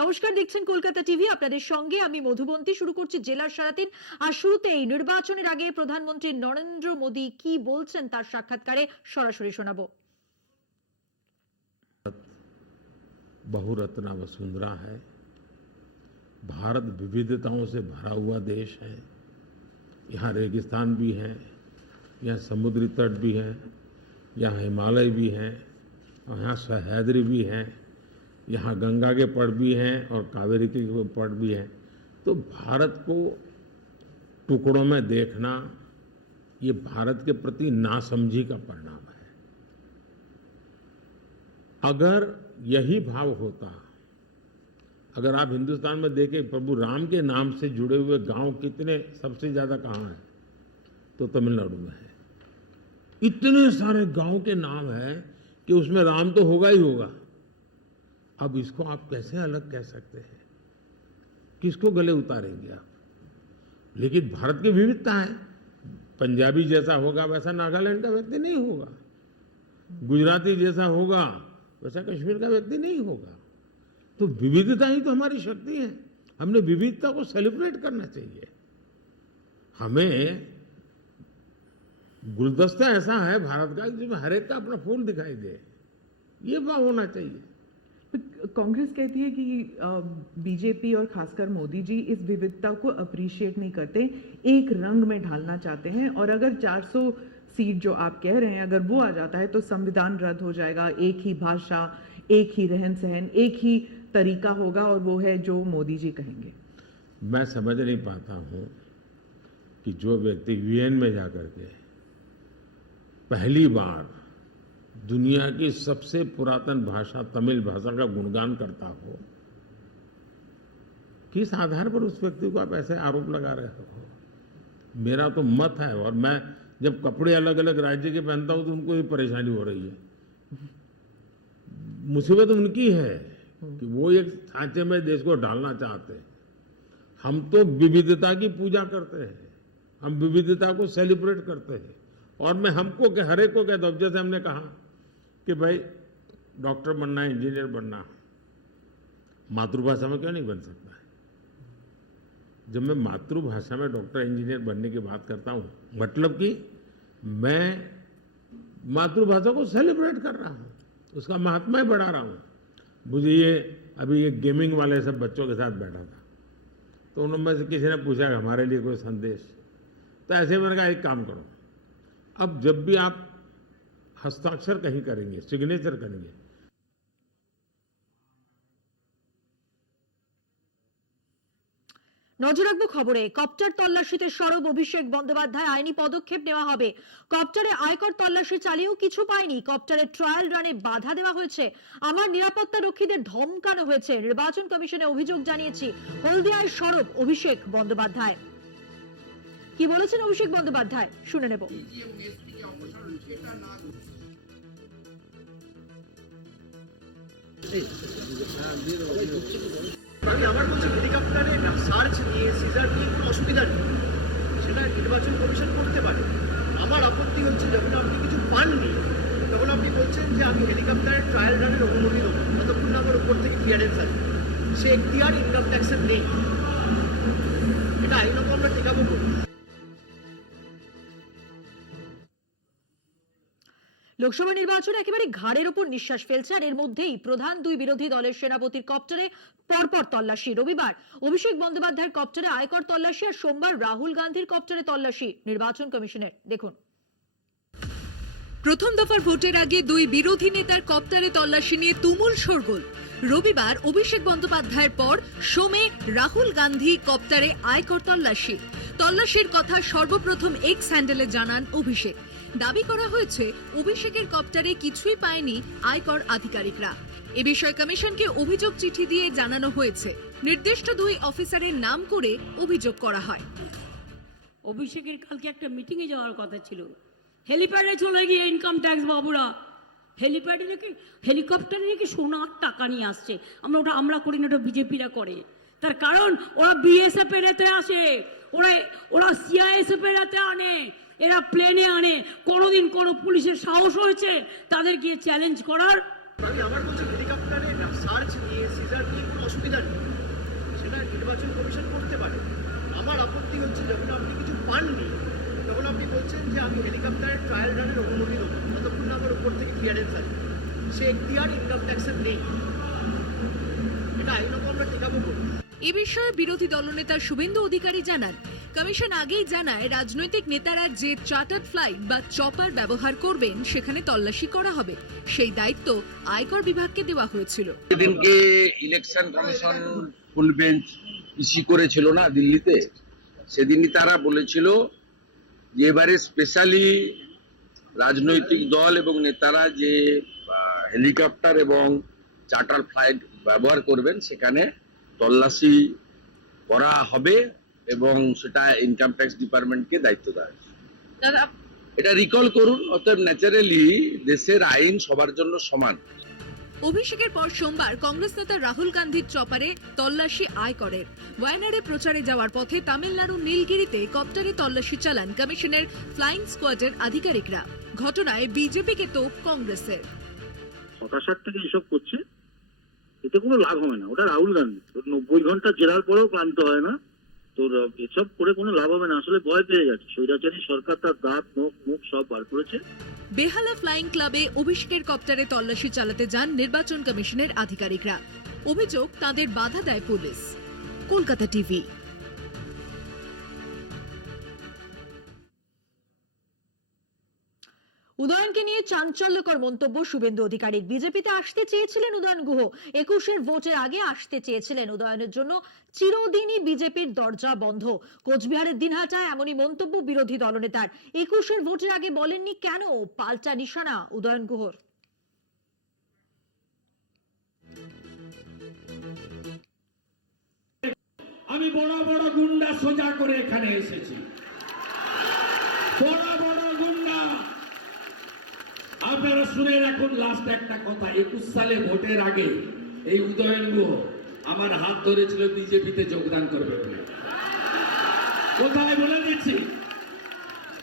নমস্কার, দেখছেন কলকাতা টিভি। আপনাদের সঙ্গে আমি মধুবন্তী। শুরু করছি জেলার সারাদিন। আর শুরুতেই নির্বাচনের আগে প্রধানমন্ত্রী নরেন্দ্র মোদী কি বলছেন তার সাক্ষাৎকারে সরাসরি শোনাবো। बहुरत्ना वसुंधरा है। भारत विविधताओं से भरा हुआ देश है। यहाँ रेगिस्तान भी है, यहाँ समुद्री तट भी है, यहाँ हिमालय भी है, और यहाँ सह्याद्री भी है, यहाँ गंगा के पट भी हैं और कावेरी के पट भी हैं। तो भारत को टुकड़ों में देखना ये भारत के प्रति नासमझी का परिणाम है। अगर यही भाव होता, अगर आप हिंदुस्तान में देखें प्रभु राम के नाम से जुड़े हुए गांव कितने सबसे ज्यादा कहाँ हैं, तो तमिलनाडु में है। इतने सारे गांव के नाम हैं कि उसमें राम तो होगा ही होगा। अब इसको आप कैसे अलग कह सकते हैं? किसको गले उतारेंगे आप? लेकिन भारत की विविधता है। पंजाबी जैसा होगा वैसा नागालैंड का व्यक्ति नहीं होगा, गुजराती जैसा होगा वैसा कश्मीर का व्यक्ति नहीं होगा। तो विविधता ही तो हमारी शक्ति है। हमने विविधता को सेलिब्रेट करना चाहिए। हमें गुलदस्ता ऐसा है भारत का जिसमें हर एक का अपना फूल दिखाई दे, ये भाव होना चाहिए। कांग्रेस कहती है कि बीजेपी और खासकर मोदी जी इस विविधता को अप्रिशिएट नहीं करते, एक रंग में ढालना चाहते हैं। और अगर 400 सीट जो आप कह रहे हैं अगर वो आ जाता है तो संविधान रद्द हो जाएगा, एक ही भाषा, एक ही रहन सहन, एक ही तरीका होगा, और वो है जो मोदी जी कहेंगे। मैं समझ नहीं पाता हूं कि जो व्यक्ति यूएन में जाकर के पहली बार दुनिया की सबसे पुरातन भाषा तमिल भाषा का गुणगान करता हो, किस आधार पर उस व्यक्ति को आप ऐसे आरोप लगा रहे हो? मेरा तो मत है, और मैं जब कपड़े अलग अलग राज्य के पहनता हूं तो उनको ही परेशानी हो रही है। मुसीबत उनकी है कि वो एक सांचे में देश को डालना चाहते हैं। हम तो विविधता की पूजा करते हैं, हम विविधता को सेलिब्रेट करते हैं। और मैं हमको हर एक को कहता हूं, जैसे हमने कहा कि भाई डॉक्टर बनना है, इंजीनियर बनना, मातृभाषा में क्यों नहीं बन सकता है? जब मैं मातृभाषा में डॉक्टर इंजीनियर बनने की बात करता हूं, मतलब कि मैं मातृभाषा को सेलिब्रेट कर रहा हूं, उसका महात्मा ही बढ़ा रहा हूं। मुझे ये अभी ये गेमिंग वाले सब बच्चों के साथ बैठा था, तो उन्होंने से किसी ने पूछा हमारे लिए कोई संदेश, तो ऐसे मैंने कहा एक काम करो, अब जब भी आप हस्ताक्षर कहीं करेंगे, सिग्नेचर करेंगे, নজর রাখবো খবরে। কপ্টার তল্লাশিতে সরব অভিষেক বন্দ্যোপাধ্যায়, আইনি পদক্ষেপ নেওয়া হবে। কপ্টারে আয়কর তল্লাশি চালিয়েও কিছু পায়নি, কপ্টারের ট্রায়াল রানে বাধা দেওয়া হয়েছে, আমার নিরাপত্তা রক্ষীদের ধমকানো হয়েছে, নির্বাচন কমিশনে অভিযোগ জানিয়েছি। হলদিয়ায় সরব অভিষেক বন্দ্যোপাধ্যায়। কি বলেছেন অভিষেক বন্দ্যোপাধ্যায় শুনে নেব। আমি আমার বলছি হেলিকপ্টারে সার্চ নিয়ে সিজার নিয়ে কোনো অসুবিধা নেই, সেটা নির্বাচন কমিশন করতে পারে। আমার আপত্তি হচ্ছে যখন আপনি কিছু পাননি তখন আপনি বলছেন যে আমি হেলিকপ্টারের ট্রায়াল রানের অনুমতি দেবো, ততক্ষণ না আমার উপর থেকে ক্লিয়ারেন্স আছে। সে এখতিয়ার ইনকাম ট্যাক্সের নেই, এটা আইনত আমরা টেকাবো করি। লোকসভা নির্বাচন একেবারে ঘাড়ের উপর নিঃশ্বাস ফেলছে, আর এর মধ্যেই প্রধান দুই বিরোধী দলের সেনাপতির কপ্টারে পরপর তল্লাশি। রবিবার অভিষেক বন্দ্যোপাধ্যায়ের কপ্টারে আয়কর তল্লাশি, আর সোমবার রাহুল গান্ধীর কপ্টারে তল্লাশি নির্বাচন কমিশনের। দেখুন। প্রথম দফার ভোটের আগে দুই বিরোধী নেতার কপ্টারে তল্লাশি নিয়ে তুমুল শোরগোল। রবিবার অভিষেক বন্দ্যোপাধ্যায়ের পর সোমে রাহুল গান্ধী কপ্টারে আয়কর তল্লাশি। তল্লাশির কথা সর্বপ্রথম এক্স হ্যান্ডেলে জানান অভিষেক। দাবি করা হয়েছে অভিষেকের কপ্টারে কিছুই পায়নি আয়কর আধিকারিকরা। এ বিষয়ে কমিশনকে অভিযোগ চিঠি দিয়ে জানানো হয়েছে। নির্দিষ্ট দুই অফিসারের নাম করে অভিযোগ করা হয়। অভিষেকের কালকে একটা মিটিংয়ে যাওয়ার কথা ছিল, হেলিপ্যাডে চলে গিয়ে ইনকাম ট্যাক্স বাবুরা হেলিপ্যাডে নাকি হেলিকপ্টারে নাকি সোনার টাকা নিয়ে আসছে। আমরা করি না, ওটা বিজেপিরা করে। তার কারণ ওরা বিএসএফ এর এতে আসে, ওরা সিআইএসএফ এর এতে আনে, এরা প্লেনে আনে। কোনোদিন কোনো পুলিশের সাহস হয়েছে তাদের গিয়ে চ্যালেঞ্জ করার? আমি আমার বলছি হেলিকপ্টারে সার্চ নিয়ে সিজার নিয়ে কোনো অসুবিধা নেই, সেটা নির্বাচন কমিশন করতে পারে। আমার আপত্তি হচ্ছে যখন আপনি কিছু পাননি তখন আপনি বলছেন যে আমি হেলিকপ্টারের ট্রায়াল রানের অনুমতি দেবো যতক্ষণ না আমার উপর থেকে ক্লিয়ারেন্স আছে। সে এখতিয়ার ইনকাম ট্যাক্সের নেই, এটা আইনত আমরা ঠেকাবো করি। এ বিষয়ে বিরোধী দলনেতা শুভেন্দু অধিকারী জানান, কমিশন আগেই জানায় রাজনৈতিক নেতারা যে চার্টার্ড ফ্লাইট বা চপার ব্যবহার করবেন সেখানে তল্লাশি করা হবে, সেই দায়িত্ব আয়কর বিভাগকে দেওয়া হয়েছিল। সেদিনকে ইলেকশন কমিশন ফুল বেঞ্চ ইস্যু করেছিল না দিল্লিতে, সেদিনই তারা বলেছিল যে এবারে স্পেশালি রাজনৈতিক দল এবং নেতারা যে হেলিকপ্টার এবং চার্টার ফ্লাইট ব্যবহার করবেন সেখানে তল্লাশি করা হবে এবং সেটা ইনকাম ট্যাক্স ডিপার্টমেন্টকে দায়িত্ব দেওয়া হয়েছে। এটা রিকল করুন। অতএব ন্যাচারালি দেশের আইন সবার জন্য সমান। অভিষেকের পর সোমবার কংগ্রেস নেতা রাহুল গান্ধীর চপারে তল্লাশি আয়করের। ওয়ায়নাডে প্রচারে যাওয়ার পথে তামিলনাড়ুর নীলগিরিতে কপ্টারে তল্লাশি চালান কমিশনের ফ্লাইং স্কোয়াডের আধিকারিকরা। ঘটনায় বিজেপিকে তোপ কংগ্রেসের। হতাশার থেকে এসব করছে, এতে কোনো লাভ হবে না। ওটা রাহুল গান্ধী 90 ঘন্টা জেরার পরেও ক্লান্ত হয় না। তোর এসব করে কোনো লাভ হবে না, আসলে ভয় পেয়ে গেছে। স্বৈরাচারী সরকার তার দাঁত মুখ সব বার করেছে। বেহালা ফ্লাইং ক্লাবে অভিষেকের কপ্টারে তল্লাশি চালাতে যান নির্বাচন কমিশনের আধিকারিকরা। অভিযোগ তাদের বাধা দেয় পুলিশ। কলকাতা টিভি। উদয়নকে নিয়ে চাঞ্চল্যকর মন্তব্য শুভেন্দু অধিকারীর। বিজেপিতে আসতে চেয়েছিলেন উদয়ন গুহ, 21-এর ভোটের আগে আসতে চেয়েছিলেন। উদয়নের জন্য চিরদিনই বিজেপির দরজা বন্ধ। কোচবিহারের দিনহাটায় এমনই মন্তব্য বিরোধী দলনেতার। 21-এর ভোটের আগে বলেননি কেন, পাল্টা নিশানা উদয়ন গুহর। আমি বড় বড় গুন্ডা সোজা করে এখানে এসেছি, বড় বড় গুন্ডা। আপনারা শুনে রাখুন লাস্ট একটা কথা, 21 সালে ভোটের আগে এই উদয়ন গুহ আমার হাত ধরেছিল বিজেপিতে যোগদান করবে বলে। কোথায় বলে দিচ্ছি,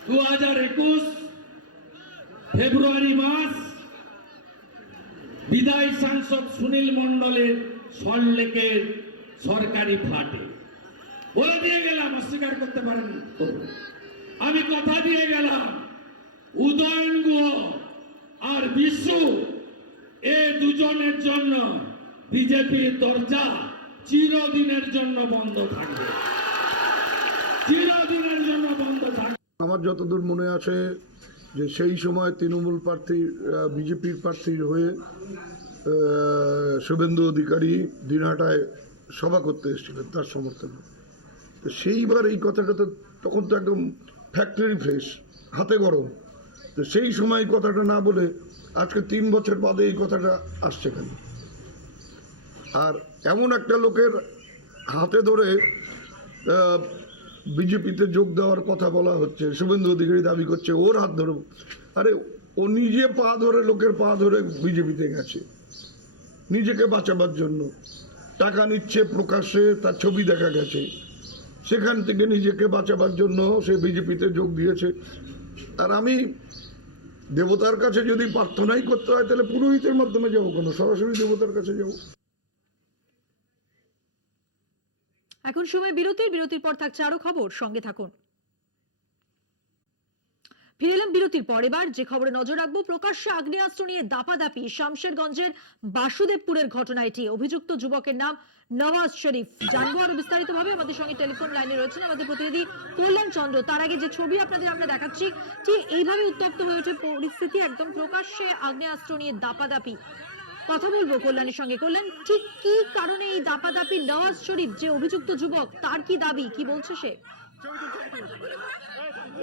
2021 ফেব্রুয়ারি মাস বিদায়ী সাংসদ সুনীল মণ্ডলের সল্টলেকের সরকারি ফ্ল্যাটে বলে দিয়ে গেলাম, অস্বীকার করতে পারেন। আমি কথা দিয়ে গেলাম উদয়ন গুহ আর বিশু এ দুজনের জন্য বিজেপির দরজা চিরদিনের জন্য বন্ধ থাকবে, চিরদিনের জন্য বন্ধ থাকবে। আমার যতদূর মনে আছে যে সেই সময় তৃণমূল প্রার্থী বিজেপির প্রার্থীর হয়ে শুভেন্দু অধিকারী দিনহাটায় সভা করতে এসেছিলেন তার সমর্থনে। তো সেইবার এই কথাটা তো তখন তো একদম ফ্যাক্টরি ফ্রেশ, হাতে গরম। তো সেই সময় কথাটা না বলে আজকে 3 বছর বাদে এই কথাটা আসছে কেন? আর এমন একটা লোকের হাতে ধরে বিজেপিতে যোগ দেওয়ার কথা বলা হচ্ছে, শুভেন্দু অধিকারী দাবি করছে ওর হাত ধরে। আরে ও নিজে পা ধরে, লোকের পা ধরে বিজেপিতে গেছে নিজেকে বাঁচাবার জন্য। টাকা নিচ্ছে প্রকাশ্যে, তার ছবি দেখা গেছে। সেখান থেকে নিজেকে বাঁচাবার জন্য সে বিজেপিতে যোগ দিয়েছে। আর আমি দেবতার কাছে যদি প্রার্থনাই করতে হয় তাহলে পুরোহিতের মাধ্যমে যাবো কেন, সরাসরি দেবতার কাছে যাবো। এখন সময় বিরতির পর থাকছে আরো খবর, সঙ্গে থাকুন। ফিরে এলাম বিরতির পর। এবার যে খবরে নজর রাখবো, প্রকাশ্যে আগ্নেয়াস্ত্র নিয়ে দাপাদাপি শামশেরগঞ্জের বাসুদেবপুরের ঘটনা এটি। অভিযুক্ত যুবকের নাম নওয়াজ শরীফ। জানবো আরো বিস্তারিত ভাবে, আমাদের সঙ্গে টেলিফোন লাইনে রয়েছেন আমাদের প্রতিনিধি কল্যাণ চন্দ্র। তার আগে যে ছবি আপনাদের আমরা দেখাচ্ছি, ঠিক এইভাবে উত্তপ্ত হয়ে ওঠে পরিস্থিতি, একদম প্রকাশ্যে আগ্নেয়াস্ত্র নিয়ে দাপাদাপি। কথা বলবো কল্যাণের সঙ্গে। কল্যাণ, ঠিক কি কারণে এই দাপাদাপি? নওয়াজ শরীফ যে অভিযুক্ত যুবক, তার কি দাবি, কি বলছে সে?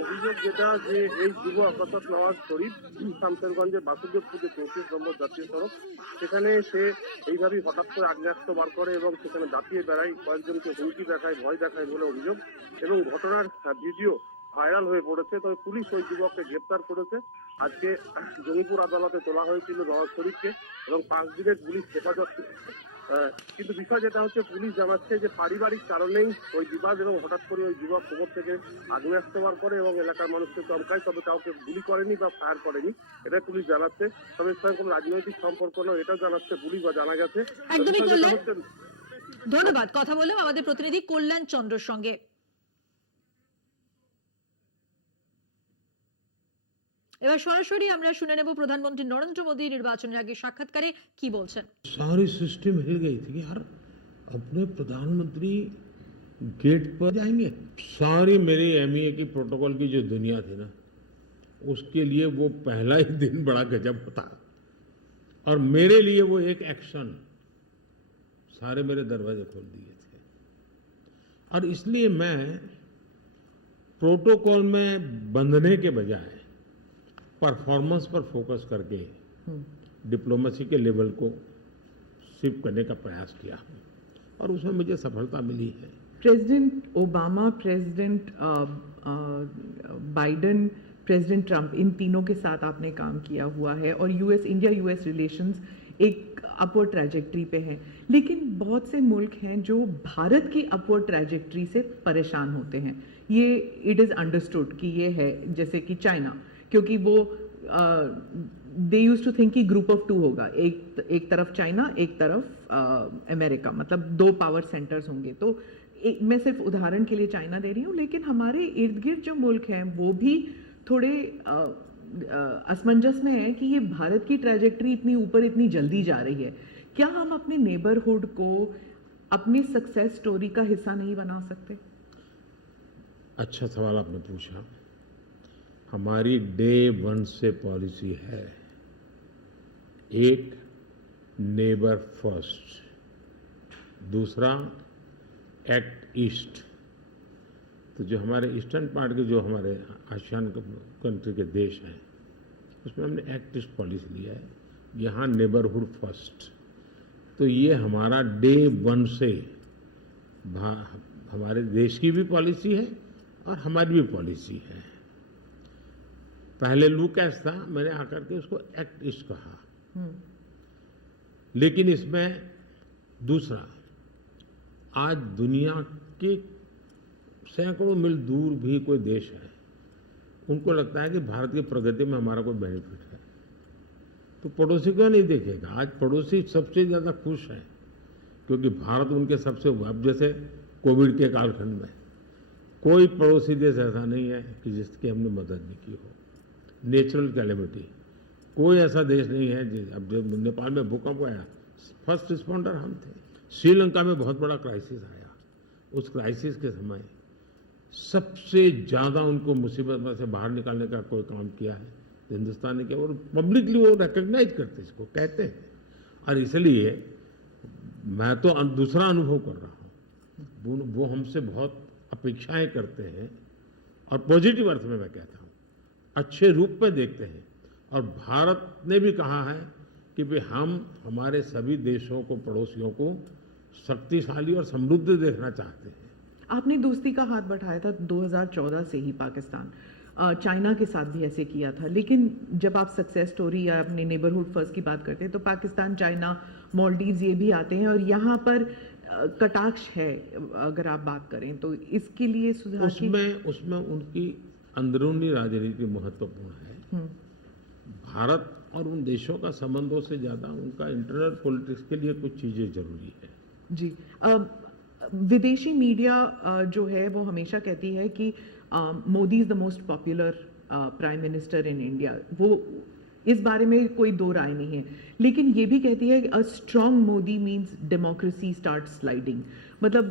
অভিযোগ যেটা যে এই যুবক অর্থাৎ নওয়াজ শরীফ শামশেরগঞ্জের বাসুদেবপুরে 34 নম্বর জাতীয় সড়ক, সেখানে সে এইভাবেই হঠাৎ করে আগ্নেয়াস্ত্র বার করে এবং সেখানে দাপিয়ে বেড়ায়, কয়েকজনকে হুমকি দেখায়, ভয় দেখায় বলে অভিযোগ। এবং ঘটনার ভিডিও ভাইরাল হয়ে পড়েছে। তবে পুলিশ ওই যুবককে গ্রেপ্তার করেছে। আজকে জঙ্গিপুর আদালতে তোলা হয়েছিল নওয়াজ শরীফকে এবং 5 দিনের পুলিশ হেফাজত। কিন্তু বিষয় যেটা হচ্ছে, পুলিশ জানাচ্ছে যে পারিবারিক কারণেই ওই বিবাদ এবং হঠাৎ করে ওই যুবক কোমর থেকে আগ্নেয়াস্ত্র বার করে এবং এলাকার মানুষকে চমকায়, তবে কাউকে গুলি করেনি বা ফায়ার করেনি, এটাই পুলিশ জানাচ্ছে। তবে এর সঙ্গে কোনো রাজনৈতিক সম্পর্ক নয় এটাও জানাচ্ছে পুলিশ বা জানা গেছে। ধন্যবাদ। কথা বললাম আমাদের প্রতিনিধি কল্যাণ চন্দ্রর সঙ্গে। এবার সরাসরি আমরা শুনে নেব প্রধানমন্ত্রী নরেন্দ্র মোদী নির্বাচনের আগে সাক্ষাৎকারে কি বলছেন। सारी सिस्टम हिल गई थी कि यार अपने प्रधानमंत्री गेट पर जाएंगे। सारी मेरी एमईए की प्रोटोकॉल की जो दुनिया थी ना, उसके लिए वो पहला ही दिन बड़ा गजब होता, और मेरे लिए वो एक एक्शन सारे मेरे दरवाजे खोल दिए थे। और इसलिए मैं प्रोटोकॉल में बंधने के बजाय परफॉर्मेंस पर फोकस करके डिप्लोमेसी के लेवल को शिफ्ट करने का प्रयास किया और उसमें मुझे सफलता मिली है। President Obama, president Biden, president Trump, इन तीनों के साथ आपने काम किया हुआ है और इंडिया यूएस रिलेशंस एक अपवर्ड ट्रैजेक्टरी पे है, लेकिन बहुत से मुल्क हैं जो भारत की अपवर्ड ट्रैजेक्टरी से परेशान होते हैं। ये इट इज़ अंडरस्टूड कि ये है, जैसे कि चाइना, क्योंकि वो दे यूज टू थिंक कि ग्रुप ऑफ टू होगा, एक तरफ चाइना, एक तरफ अमेरिका, मतलब दो पावर सेंटर्स होंगे। तो मैं सिर्फ उदाहरण के लिए चाइना दे रही हूँ, लेकिन हमारे इर्द गिर्द जो मुल्क हैं वो भी थोड़े असमंजस में है कि ये भारत की ट्रैजेक्टरी इतनी ऊपर इतनी जल्दी जा रही है। क्या हम अपने नेबरहुड को अपनी सक्सेस स्टोरी का हिस्सा नहीं बना सकते? अच्छा सवाल आपने पूछा। हमारी डे वन से पॉलिसी है, एक नेबर फर्स्ट, दूसरा एक्ट ईस्ट। तो जो हमारे ईस्टर्न पार्ट के जो हमारे आसियान कंट्री के देश हैं, उसमें हमने एक्ट ईस्ट पॉलिसी लिया है, यहाँ नेबरहुड फर्स्ट। तो ये हमारा डे वन से हमारे देश की भी पॉलिसी है और हमारी भी पॉलिसी है। पहले लूकैस था, मैंने आकर के उसको एक्ट ईस्ट कहा, लेकिन इसमें दूसरा, आज दुनिया के सैकड़ों मील दूर भी कोई देश है, उनको लगता है कि भारत की प्रगति में हमारा कोई बेनिफिट है, तो पड़ोसी को नहीं देखेगा। आज पड़ोसी सबसे ज़्यादा खुश हैं क्योंकि भारत उनके सबसे, अब जैसे कोविड के कालखंड में कोई पड़ोसी देश ऐसा नहीं है कि जिसकी हमने मदद नहीं की हो। नेचुरल कैलेमिटी, कोई ऐसा देश नहीं है अब जब नेपाल में भूकंप आया, फर्स्ट रिस्पॉन्डर हम थे। श्रीलंका में बहुत बड़ा क्राइसिस आया, उस क्राइसिस के समय सबसे ज़्यादा उनको मुसीबत में से बाहर निकालने का कोई काम किया है तो हिंदुस्तान ने किया, और पब्लिकली वो रिकग्नाइज करते, इसको कहते हैं। और इसलिए मैं तो दूसरा अनुभव कर रहा हूँ, वो हमसे बहुत अपेक्षाएं करते हैं और पॉजिटिव अर्थ में मैं कहता हूँ, अच्छे रूप में देखते हैं। और भारत ने भी कहा है कि भाई हम हमारे सभी देशों को, पड़ोसियों को शक्तिशाली और समृद्ध देखना चाहते हैं। आपने दोस्ती का हाथ बढ़ाया था 2014 से ही पाकिस्तान, चाइना के साथ भी ऐसे किया था, लेकिन जब आप सक्सेस स्टोरी या अपने नेबरहुड फर्स्ट की बात करते हैं तो पाकिस्तान, चाइना, मालदीव्स ये भी आते हैं, और यहाँ पर कटाक्ष है अगर आप बात करें तो। इसके लिए सुधार उसमें उनकी अंदरूनी राजनीति महत्वपूर्ण है। भारत और उन देशों का संबंधों से ज़्यादा उनका इंटरनल पॉलिटिक्स के लिए कुछ चीज़ें जरूरी है। जी, विदेशी मीडिया जो है वो हमेशा कहती है कि Modi is the most popular prime minister in India. वो इस बारे में कोई दो राय नहीं है, लेकिन ये भी कहती है कि a strong Modi means democracy start sliding, मतलब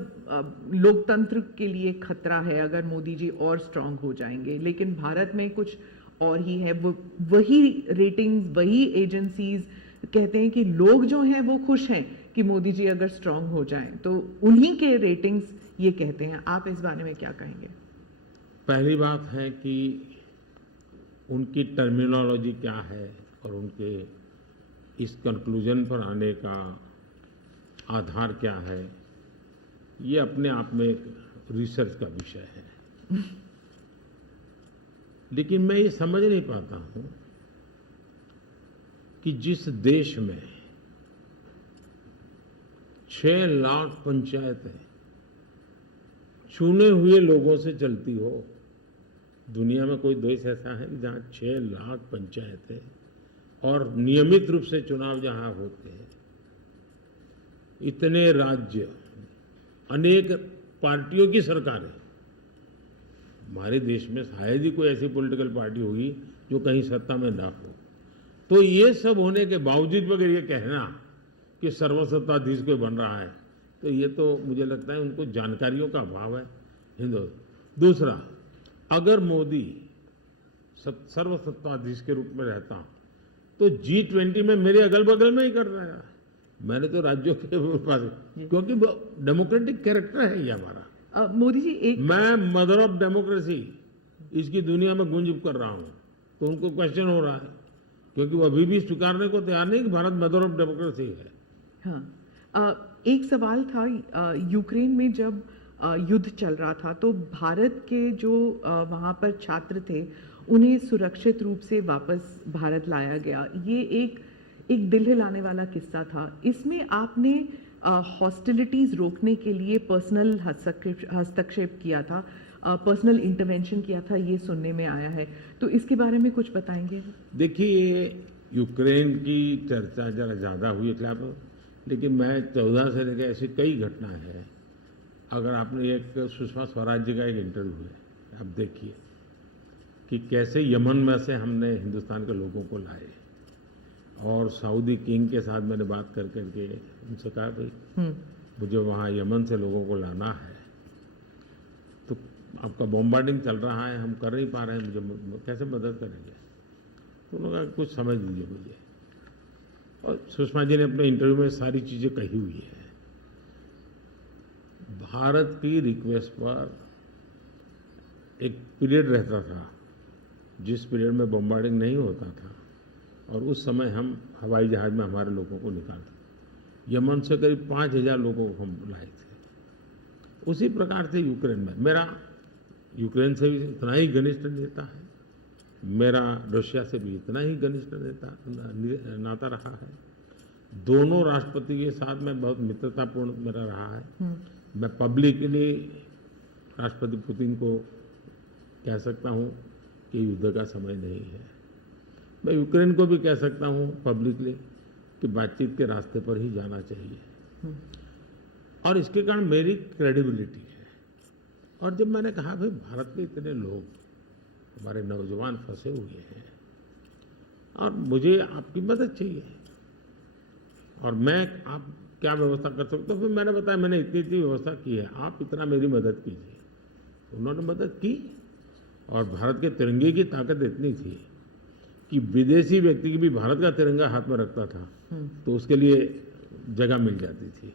लोकतंत्र के लिए खतरा है अगर मोदी जी और स्ट्रॉन्ग हो जाएंगे। लेकिन भारत में कुछ और ही है, वही रेटिंग्स, वही एजेंसीज कहते हैं कि लोग जो हैं वो खुश हैं कि मोदी जी अगर स्ट्रॉन्ग हो जाएं, तो उन्हीं के रेटिंग्स ये कहते हैं। आप इस बारे में क्या कहेंगे? पहली बात है कि उनकी टर्मिनोलॉजी क्या है और उनके इस कंक्लूजन पर आने का आधार क्या है, ये अपने आप में एक रिसर्च का विषय है। लेकिन मैं ये समझ नहीं पाता हूँ कि जिस देश में 6 लाख पंचायतें चुने हुए लोगों से चलती हो, दुनिया में कोई देश ऐसा है जहाँ 6 लाख पंचायतें और नियमित रूप से चुनाव जहाँ होते हैं, इतने राज्य अनेक पार्टियों की सरकार है। हमारे देश में शायद ही कोई ऐसी पॉलिटिकल पार्टी होगी जो कहीं सत्ता में ना हो। तो ये सब होने के बावजूद अगर ये कहना कि सर्वसत्ताधीश कोई बन रहा है, तो ये तो मुझे लगता है उनको जानकारियों का अभाव है हिंदू। दूसरा, अगर मोदी सर्वसत्ताधीश के रूप में रहता तो G20 में मेरे अगल बगल में ही कर रहा है। मैंने तो राज्यों के पास, क्योंकि डेमोक्रेटिक कैरेक्टर है ये हमारा। मोदी जी एक मैं मदर ऑफ डेमोक्रेसी इसकी दुनिया में गुंज कर रहा हूं, तो उनको क्वेश्चन हो रहा है, क्योंकि वो अभी भी स्वीकारने को तैयार नहीं कि भारत मदर ऑफ डेमोक्रेसी है। हाँ, एक सवाल था, यूक्रेन में जब युद्ध चल रहा था तो भारत के जो वहाँ पर छात्र थे उन्हें सुरक्षित रूप से वापस भारत लाया गया। ये एक दिल हिलाने वाला किस्सा था। इसमें आपने हॉस्टिलिटीज रोकने के लिए पर्सनल हस्तक्षेप किया था, पर्सनल इंटरवेंशन किया था, ये सुनने में आया है, तो इसके बारे में कुछ बताएंगे? देखिए, यूक्रेन की चर्चा जरा ज़्यादा हुई है, लेकिन मैं 14 से लेकर ऐसी कई घटनाएं हैं। अगर आपने एक सुषमा स्वराज जी का एक इंटरव्यू है, आप देखिए कि कैसे यमन में से हमने हिंदुस्तान के लोगों को लाए, और सऊदी किंग के साथ मैंने बात कर करके उनसे कहा भाई मुझे वहाँ यमन से लोगों को लाना है, तो आपका बॉम्बार्डिंग चल रहा है, हम कर नहीं पा रहे हैं, मुझे कैसे मदद करेंगे? तो उन्होंने कहा कुछ समझ दीजिए मुझे। और सुषमा जी ने अपने इंटरव्यू में सारी चीज़ें कही हुई है। भारत की रिक्वेस्ट पर एक पीरियड रहता था जिस पीरियड में बॉम्बार्डिंग नहीं होता था, और उस समय हम हवाई जहाज में हमारे लोगों को निकालते। यमन से करीब 5000 लोगों को हम लाए थे। उसी प्रकार से यूक्रेन में मेरा यूक्रेन से भी इतना ही घनिष्ठ नेता है, मेरा रशिया से भी इतना ही घनिष्ठ नाता रहा है। दोनों राष्ट्रपति के साथ में बहुत मित्रतापूर्ण मेरा रहा है। मैं पब्लिकली राष्ट्रपति पुतिन को कह सकता हूँ कि युद्ध का समय नहीं है। मैं यूक्रेन को भी कह सकता हूँ पब्लिकली कि बातचीत के रास्ते पर ही जाना चाहिए, और इसके कारण मेरी क्रेडिबिलिटी है। और जब मैंने कहा भाई भारत के इतने लोग, हमारे नौजवान फंसे हुए हैं और मुझे आपकी मदद चाहिए, और मैं आप क्या व्यवस्था कर सकता हूँ? फिर मैंने बताया मैंने इतनी व्यवस्था की है, आप इतना मेरी मदद कीजिए। उन्होंने मदद की, और भारत के तिरंगे की ताकत इतनी थी कि विदेशी व्यक्ति की भी भारत का तिरंगा हाथ में रखता था तो उसके लिए जगह मिल जाती थी।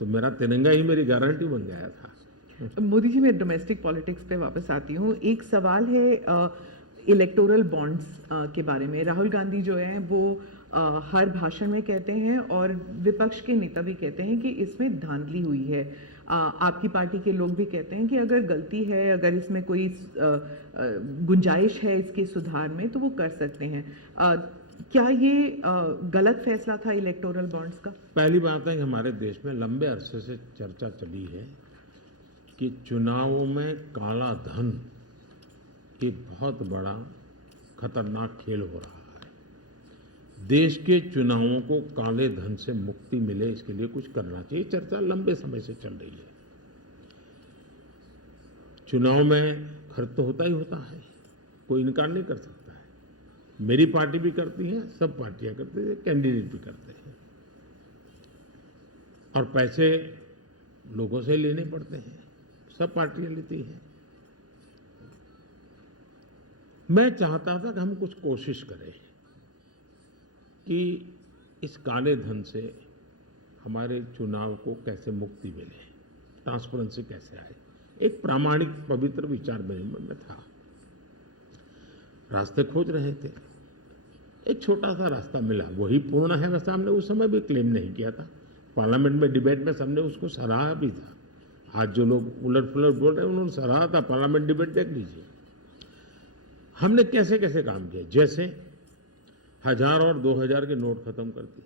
तो मेरा तिरंगा ही मेरी गारंटी बन गया था। मोदी जी, मैं डोमेस्टिक पॉलिटिक्स पे वापस आती हूँ। एक सवाल है इलेक्टोरल बॉन्ड्स के बारे में। राहुल गांधी जो हैं वो हर भाषण में कहते हैं, और विपक्ष के नेता भी कहते हैं कि इसमें धांधली हुई है। आपकी पार्टी के लोग भी कहते हैं कि अगर गलती है, अगर इसमें कोई गुंजाइश है इसके सुधार में, तो वो कर सकते हैं। क्या ये गलत फैसला था इलेक्टोरल बॉन्ड्स का? पहली बात है कि हमारे देश में लंबे अरसे से चर्चा चली है कि चुनावों में काला धन एक बहुत बड़ा खतरनाक खेल हो रहा है। देश के चुनावों को काले धन से मुक्ति मिले, इसके लिए कुछ करना चाहिए। चर्चा लंबे समय से चल रही है। चुनाव में खर्च तो होता ही होता है, कोई इनकार नहीं कर सकता है। मेरी पार्टी भी करती है, सब पार्टियां करती है, कैंडिडेट भी करते हैं, और पैसे लोगों से लेने पड़ते हैं, सब पार्टियां लेती हैं। मैं चाहता था कि हम कुछ कोशिश करें कि इस काले धन से हमारे चुनाव को कैसे मुक्ति मिले, ट्रांसपेरेंसी कैसे आए। एक प्रामाणिक पवित्र विचार मेरे मन में था, रास्ते खोज रहे थे। एक छोटा सा रास्ता मिला, वही पूर्ण है वैसा हमने उस समय भी क्लेम नहीं किया था। पार्लियामेंट में डिबेट में सबने उसको सराहा भी था। आज जो लोग उलट पुलट बोल रहे हैं उन्होंने सराहा था, पार्लियामेंट डिबेट देख लीजिए। हमने कैसे कैसे काम किया, जैसे 1000 और 2000 के नोट खत्म कर दिए।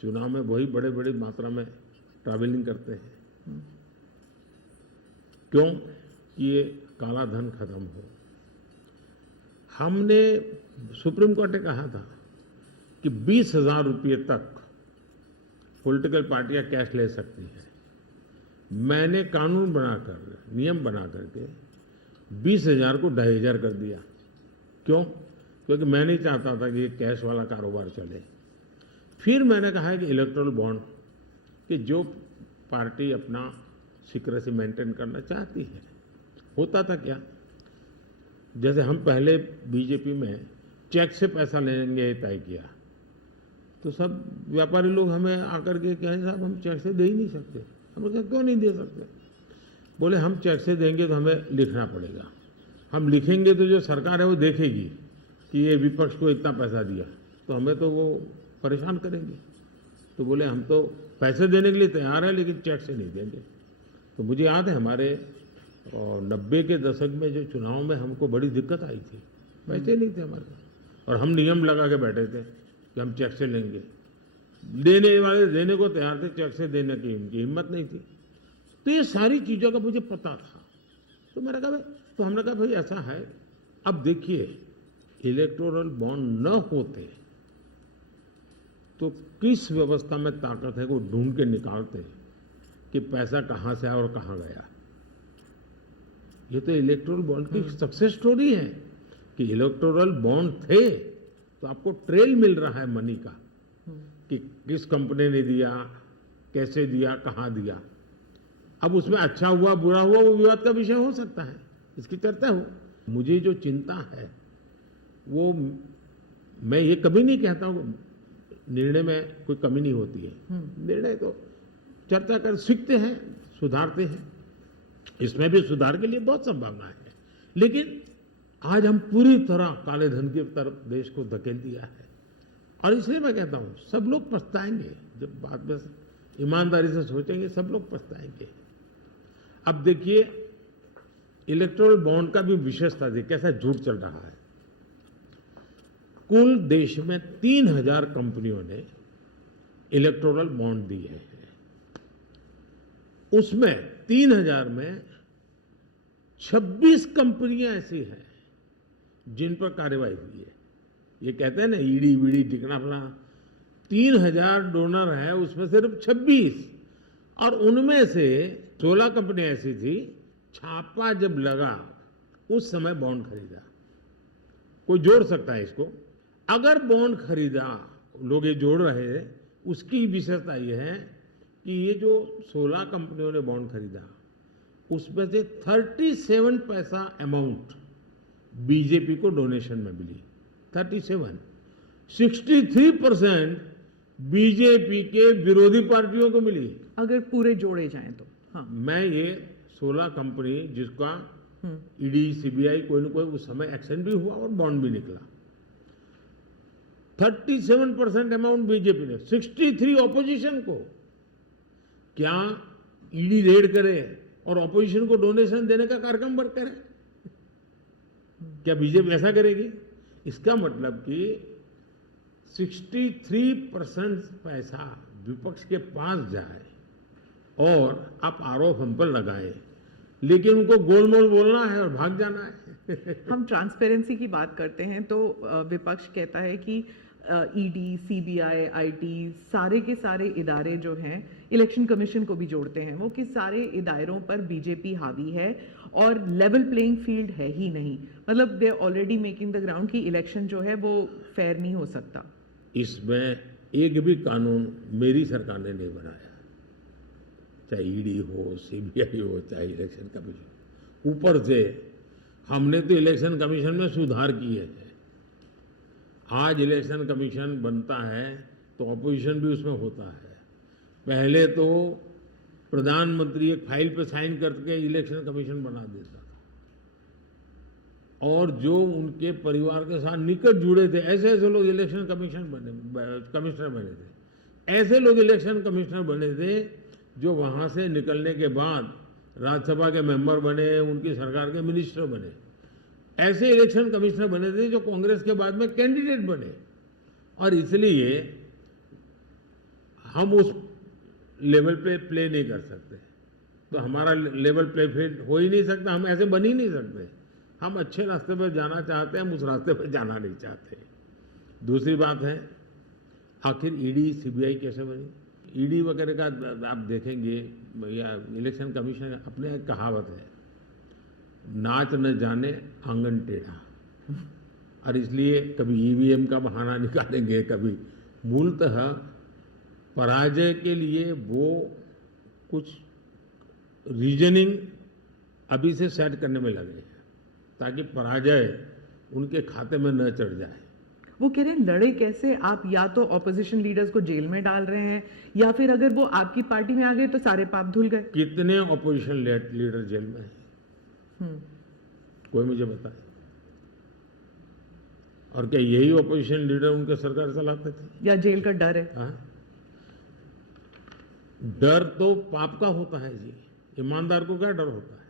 चुनाव में वही बड़े बड़ी मात्रा में ट्रैवलिंग करते हैं, क्यों कि ये काला धन खत्म हो। हमने सुप्रीम कोर्ट ने कहा था कि 20,000 रुपये तक पॉलिटिकल पार्टियां कैश ले सकती हैं। मैंने कानून बनाकर, नियम बना करके 20,000 को 2,500 कर दिया। क्यों? क्योंकि मैं नहीं चाहता था कि ये कैश वाला कारोबार चले। फिर मैंने कहा है कि इलेक्ट्रल बॉन्ड, कि जो पार्टी अपना सीक्रेसी मेंटेन करना चाहती है। होता था क्या, जैसे हम पहले बीजेपी में चेक से पैसा लेंगे ये तय किया, तो सब व्यापारी लोग हमें आकर के कहें साहब हम चेक से दे ही नहीं सकते। हम कहा क्यों नहीं दे सकते? बोले हम चेक से देंगे तो हमें लिखना पड़ेगा, हम लिखेंगे तो जो सरकार है वो देखेगी कि ये विपक्ष को इतना पैसा दिया, तो हमें तो वो परेशान करेंगे। तो बोले हम तो पैसे देने के लिए तैयार है लेकिन चेक से नहीं देंगे। तो मुझे याद है हमारे 90 के दशक में जो चुनाव में हमको बड़ी दिक्कत आई थी, पैसे नहीं थे हमारे पास, और हम नियम लगा के बैठे थे कि हम चेक से लेंगे। देने वाले देने को तैयार थे, चेक से देने की इनकी हिम्मत नहीं थी। तो ये सारी चीज़ों का मुझे पता था। तो मैंने कहा भाई, तो हमने कहा भाई ऐसा है, अब देखिए इलेक्टोरल बॉन्ड न होते तो किस व्यवस्था में ताकत है वो ढूंढ के निकालते कि पैसा कहाँ से आया और कहाँ गया। ये तो इलेक्टोरल बॉन्ड की सक्सेस स्टोरी है कि इलेक्टोरल बॉन्ड थे तो आपको ट्रेल मिल रहा है मनी का, कि किस कंपनी ने दिया, कैसे दिया, कहाँ दिया। अब उसमें अच्छा हुआ बुरा हुआ वो विवाद का विषय हो सकता है, इसकी चर्चा हो। मुझे जो चिंता है वो, मैं ये कभी नहीं कहता हूँ निर्णय में कोई कमी नहीं होती है, निर्णय तो चर्चा कर सीखते हैं, सुधारते हैं, इसमें भी सुधार के लिए बहुत संभावना है। लेकिन आज हम पूरी तरह काले धन की तरफ देश को धकेल दिया है, और इसलिए मैं कहता हूँ सब लोग पछताएंगे जब बाद में ईमानदारी से सोचेंगे, सब लोग पछताएंगे। अब देखिए इलेक्टोरल बॉन्ड का भी विशेषता देखिए कैसा झूठ चल रहा है। कुल देश में 3,000 कंपनियों ने इलेक्टोरल बॉन्ड दिए हैं, उसमें 3,000 में 26 कंपनियां ऐसी हैं जिन पर कार्रवाई हुई है। ये कहते हैं ना ईडी वीडी टिकना फला, 3,000 डोनर है उसमें सिर्फ 26, और उनमें से 16 कंपनियां ऐसी थी छापा जब लगा उस समय बॉन्ड खरीदा। कोई जोड़ सकता है इसको, अगर बॉन्ड खरीदा, लोग ये जोड़ रहे हैं, उसकी विशेषता ये है कि ये जो 16 कंपनियों ने बॉन्ड खरीदा उसमें से 37 पैसा अमाउंट बीजेपी को डोनेशन में मिली। 37, 63% बीजेपी के विरोधी पार्टियों को मिली। अगर पूरे जोड़े जाएं तो हाँ। मैं ये 16 कंपनी जिसका ईडी सीबीआई कोई न कोई उस समय एक्शन भी हुआ और बॉन्ड भी निकला, 37% अमाउंट बीजेपी ने, 63 ऑपोजिशन को। क्या ईडी रेड करे और ऑपोजिशन को डोनेशन देने का कार्यक्रम वर्क करे? क्या बीजेपी ऐसा करेगी? इसका मतलब कि 63% पैसा विपक्ष के पास जाए और आप आरोप हम पर लगाए, लेकिन उनको गोलमोल बोलना है और भाग जाना है। हम ट्रांसपेरेंसी की बात करते हैं तो विपक्ष कहता है कि ईडी, सीबीआई, आईटी, सारे के सारे इदारे जो हैं, इलेक्शन कमीशन को भी जोड़ते हैं वो, कि सारे इदारों पर बीजेपी हावी है और लेवल प्लेइंग फील्ड है ही नहीं। मतलब they already making the ground कि इलेक्शन जो है वो फेयर नहीं हो सकता। इसमें एक भी कानून मेरी सरकार ने नहीं बनाया, चाहे ईडी हो, सीबीआई हो, चाहे इलेक्शन कमीशन। ऊपर से हमने तो इलेक्शन कमीशन में सुधार किए हैं। आज इलेक्शन कमीशन बनता है तो ऑपोजिशन भी उसमें होता है। पहले तो प्रधानमंत्री एक फाइल पे साइन करके इलेक्शन कमीशन बना देता था, और जो उनके परिवार के साथ निकट जुड़े थे ऐसे ऐसे लोग इलेक्शन कमिश्नर बने थे। ऐसे लोग इलेक्शन कमिश्नर बने थे जो वहां से निकलने के बाद राज्यसभा के मेंबर बने, उनकी सरकार के मिनिस्टर बने। ऐसे इलेक्शन कमिश्नर बने थे जो कांग्रेस के बाद में कैंडिडेट बने, और इसलिए हम उस लेवल पे प्ले नहीं कर सकते। तो हमारा लेवल प्ले फील्ड हो ही नहीं सकता, हम ऐसे बन ही नहीं सकते। हम अच्छे रास्ते पर जाना चाहते हैं, हम उस रास्ते पर जाना नहीं चाहते। दूसरी बात है, आखिर ईडी सीबीआई कैसे बनी? ईडी वगैरह का आप देखेंगे या इलेक्शन कमीशन अपने एक कहावत है, नाच न जाने आंगन टेढ़ा, और इसलिए कभी ईवीएम का बहाना निकालेंगे, कभी मूलतः पराजय के लिए वो कुछ रीजनिंग अभी से सेट करने में लगे हैं ताकि पराजय उनके खाते में न चढ़ जाए। वो कह रहे हैं लड़े कैसे आप, या तो ऑपोजिशन लीडर्स को जेल में डाल रहे हैं या फिर अगर वो आपकी पार्टी में आ गए तो सारे पाप धुल गए। कितने ऑपोजिशन लीडर जेल में हैं? कोई मुझे बताए। और क्या यही ऑपोजिशन लीडर उनके सरकार चलाते थे? या जेल का डर है? हाँ? डर तो पाप का होता है जी, ईमानदार को क्या डर होता है?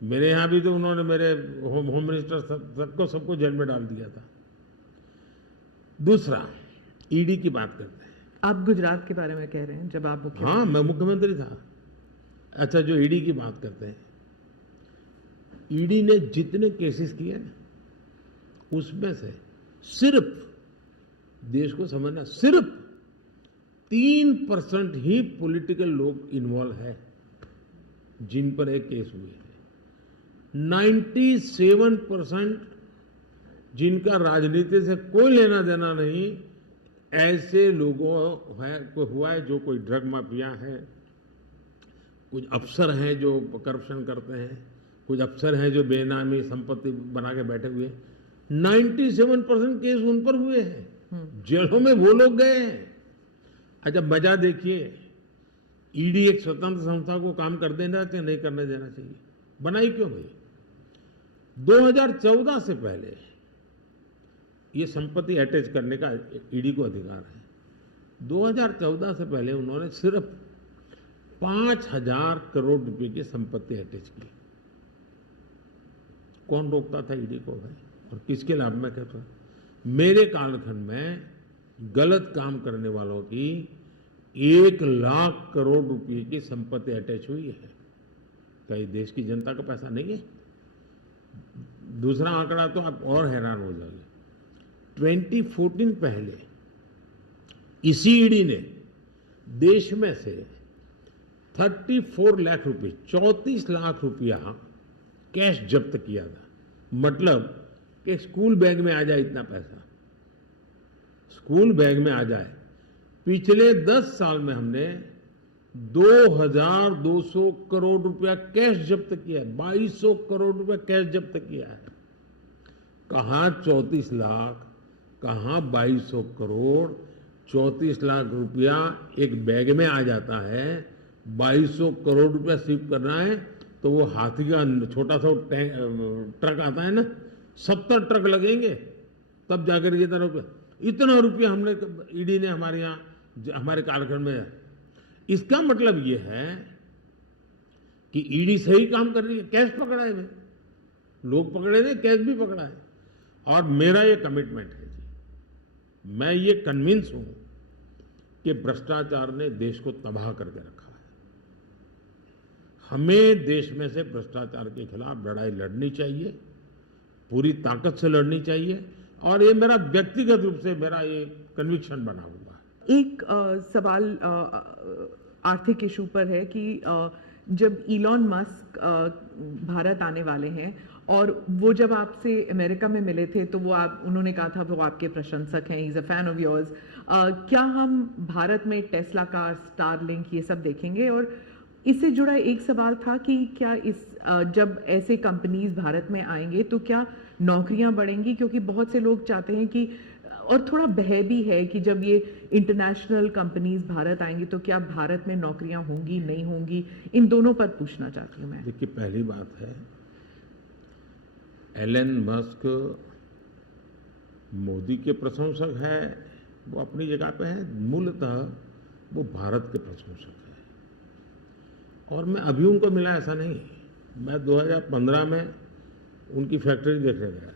मेरे यहां भी तो उन्होंने मेरे होम मिनिस्टर सबको जेल में डाल दिया था। दूसरा, ईडी की बात करते हैं। आप गुजरात के बारे में कह रहे हैं जब आप मुख्यमंत्री? हाँ, मैं मुख्यमंत्री था। अच्छा, जो ईडी की बात करते हैं, ईडी ने जितने केसेस किए ना, उसमें से सिर्फ, देश को समझना, सिर्फ 3% ही पॉलिटिकल लोग इन्वॉल्व है जिन पर एक केस हुए हैं। 97% जिनका राजनीति से कोई लेना देना नहीं, ऐसे लोगों को हुआ है जो कोई ड्रग माफिया है, कुछ अफसर हैं जो करप्शन करते हैं, कुछ अफसर हैं जो बेनामी संपत्ति बना के बैठे हुए हैं। 97% केस उन पर हुए हैं, जेलों में वो लोग गए हैं। अच्छा, मजा देखिए, ईडी एक स्वतंत्र संस्था को काम कर देना चाहिए, नहीं करने देना चाहिए? बनाई क्यों भाई? 2014 से पहले ये संपत्ति अटैच करने का ईडी को अधिकार है। 2014 से पहले उन्होंने सिर्फ 5,000 करोड़ रुपए की संपत्ति अटैच की। कौन रोकता था ईडी को भाई? और किसके लाभ में कहता? मेरे कालखंड में गलत काम करने वालों की 1 लाख करोड़ रुपए की संपत्ति अटैच हुई है। क्या ये देश की जनता का पैसा नहीं है? दूसरा आंकड़ा तो आप और हैरान हो जाओगे। 2014 पहले इसी ईडी ने देश में से 34 लाख रुपए, 34 लाख रुपया कैश जब्त किया था। मतलब कि स्कूल बैग में आ जाए इतना पैसा, स्कूल बैग में आ जाए। पिछले 10 साल में हमने 2,200 करोड़ रुपया कैश जब्त किया है, 2,200 करोड़ रुपया कैश जब्त किया है। कहाँ 34 लाख, कहाँ 2,200 करोड़? 34 लाख रुपया एक बैग में आ जाता है, 2,200 करोड़ रुपया शिफ्ट करना है तो वो हाथी का छोटा सा ट्रक आता है ना, 70 ट्रक लगेंगे तब जाकर ये इतना रुपया हमने ईडी ने हमारे यहाँ हमारे कालखंड में। इसका मतलब ये है कि ईडी सही काम कर रही है। कैश पकड़ा है, लोग पकड़े नहीं, कैश भी पकड़ा है। और मेरा ये कमिटमेंट है जी, मैं ये कन्विंस हूं कि भ्रष्टाचार ने देश को तबाह करके रखा है। हमें देश में से भ्रष्टाचार के खिलाफ लड़ाई लड़नी चाहिए, पूरी ताकत से लड़नी चाहिए, और ये मेरा व्यक्तिगत रूप से मेरा ये कन्विक्शन बना हुआ है। एक सवाल आर्थिक इशू पर है कि जब इलॉन मस्क भारत आने वाले हैं और वो जब आपसे अमेरिका में मिले थे तो उन्होंने कहा था वो आपके प्रशंसक हैं, he is a fan of yours. क्या हम भारत में टेस्ला कार, स्टारलिंक ये सब देखेंगे? और इससे जुड़ा एक सवाल था कि क्या जब ऐसे कंपनीज भारत में आएंगे तो क्या नौकरियां बढ़ेंगी? क्योंकि बहुत से लोग चाहते हैं कि, और थोड़ा भय भी है कि जब ये इंटरनेशनल कंपनीज भारत आएंगी तो क्या भारत में नौकरियां होंगी, नहीं होंगी? इन दोनों पर पूछना चाहती हूँ मैं। देखिए, पहली बात है, एलन मस्क मोदी के प्रशंसक है, वो अपनी जगह पे है। मूलतः वो भारत के प्रशंसक है, और मैं अभी उनको मिला ऐसा नहीं। मैं 2015 में उनकी फैक्ट्री देखने गया था,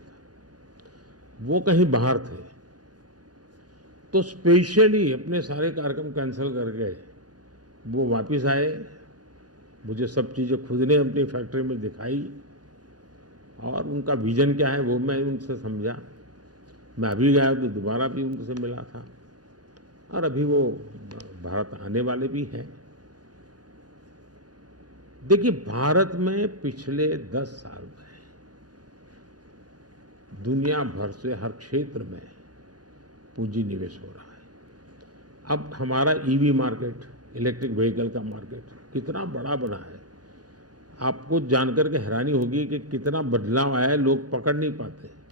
वो कहीं बाहर थे, तो स्पेशली अपने सारे कार्यक्रम कैंसिल करके वो वापस आए। मुझे सब चीज़ें खुद ने अपनी फैक्ट्री में दिखाई, और उनका विजन क्या है वो मैं उनसे समझा। मैं अभी गया तो दोबारा भी उनसे मिला था, और अभी वो भारत आने वाले भी हैं। देखिए, भारत में पिछले 10 साल में दुनिया भर से हर क्षेत्र में पूंजी निवेश हो रहा है। अब हमारा ईवी मार्केट, इलेक्ट्रिक व्हीकल का मार्केट कितना बड़ा बना है, आपको जानकर के हैरानी होगी कि कितना बदलाव आया है, लोग पकड़ नहीं पाते।